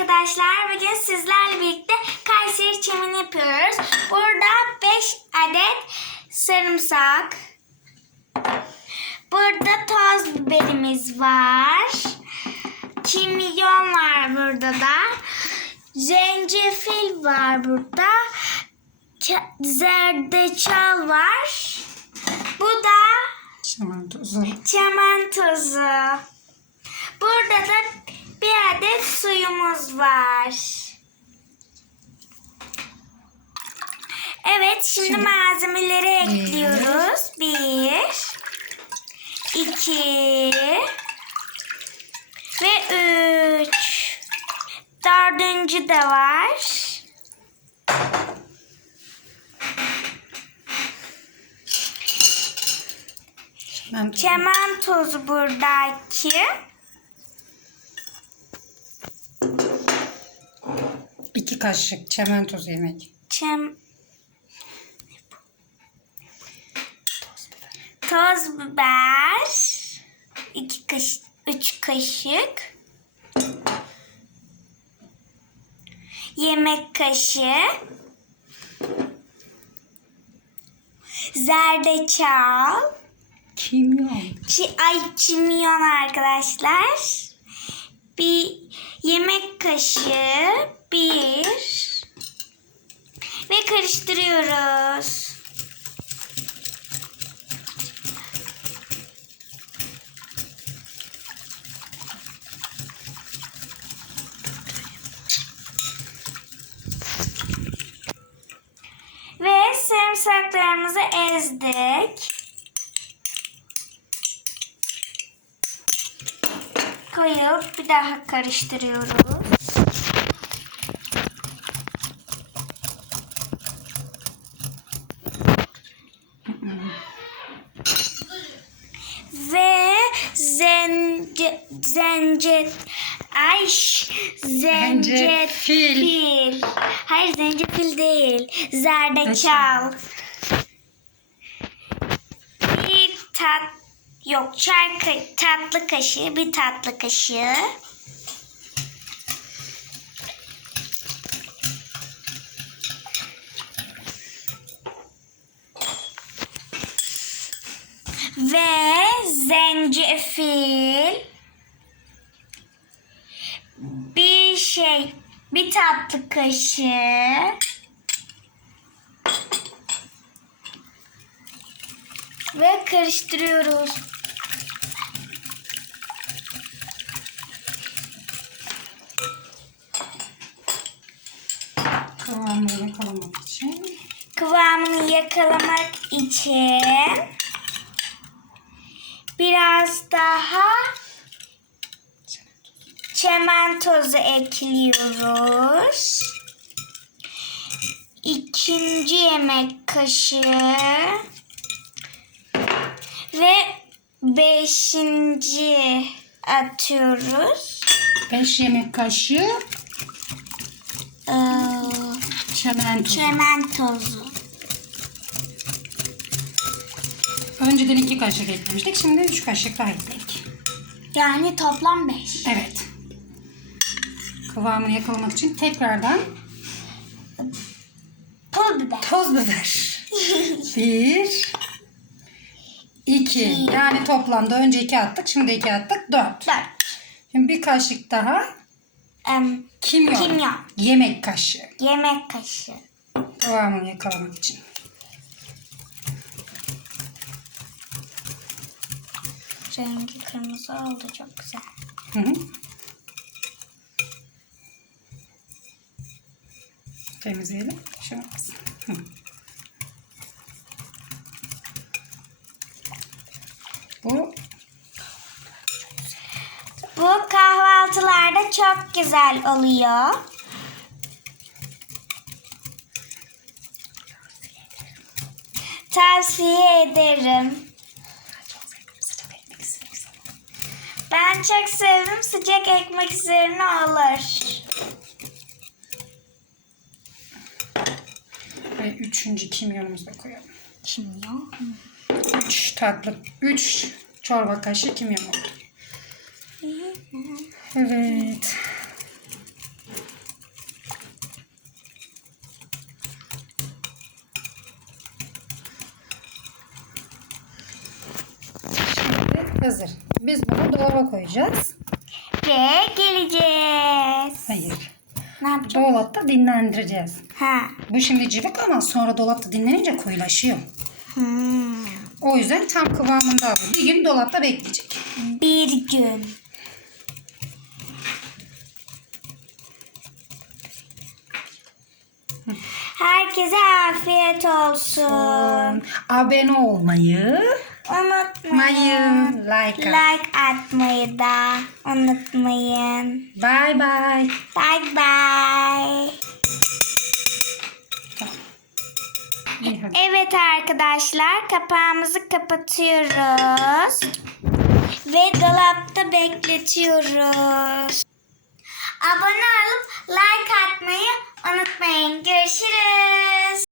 arkadaşlar. Bugün sizlerle birlikte Kayseri çimini yapıyoruz. Burada 5 adet sarımsak. Burada toz biberimiz var. Kimyon var burada da. Zencefil var burada. Zerdeçal var. Bu da Çimen tozu. Çemen tozu. Burada da bir adet suyumuz var. Evet, şimdi, Şimdi- malzemeleri ekliyoruz. Bir, iki ve üç. Dördüncü de var. Çemen tozu buradaki. Kaşık çimen tozu yemek. Çem... Toz biber. iki kaşık, üç kaşık. Yemek kaşığı. Zerdeçal. Kimyon. Çi, ay kimyon arkadaşlar. Bir yemek kaşığı. Bir. Ve karıştırıyoruz. Ve sarımsaklarımızı ezdik. Koyup bir daha karıştırıyoruz. Ve zence zence ay zencefil. Zencefil. Hayır zencefil değil. Zerdeçal. Bir tat yok çay ka- tatlı kaşığı bir tatlı kaşığı. Ve zencefil. Bir şey, bir tatlı kaşığı. Ve karıştırıyoruz. Kıvamını yakalamak için. Kıvamını yakalamak için biraz daha çemen tozu ekliyoruz. İkinci yemek kaşığı ve beşinci atıyoruz. 5 yemek kaşığı Ee, çimen tozu. çemen tozu. Önceden 2 kaşık eklemiştik. Şimdi 3 kaşık daha ekledik. Yani toplam beş. Evet. Kıvamını yakalamak için tekrardan Pul biber. toz biber. 1 2 yani toplamda önce 2 attık. Şimdi 2 attık. 4. Dört. Şimdi bir kaşık daha Em, kimyon. Kimyon. Yemek kaşığı. yemek kaşığı. Kıvamını yakalamak için. Rengi kırmızı oldu çok güzel. Hı hı. Temizleyelim. Şöyle olsun. Hı. Bu Bu kahvaltılarda çok güzel oluyor. Tavsiye ederim. Ben çok sevdim. Sıcak ekmek üzerine olur. ve üçüncü kimyonumuzu da koyalım. Kimyon. 3 tatlı, 3 çorba kaşığı kimyon oldu. Evet. Şimdi hazır. Biz bunu dolaba koyacağız. Ve geleceğiz. Hayır. Ne yapacağız? Dolapta dinlendireceğiz. Ha. Bu şimdi cıvık ama sonra dolapta dinlenince koyulaşıyor. Hmm. O yüzden tam kıvamında. Bir gün dolapta bekleyecek. Bir gün. Herkese afiyet olsun. Abone olmayı unutmayın. Like, like atmayı da unutmayın. Bye bye. Bye bye. Evet arkadaşlar kapağımızı kapatıyoruz ve dolapta bekletiyoruz. Abone olup like atmayı unutmayın. Görüşürüz.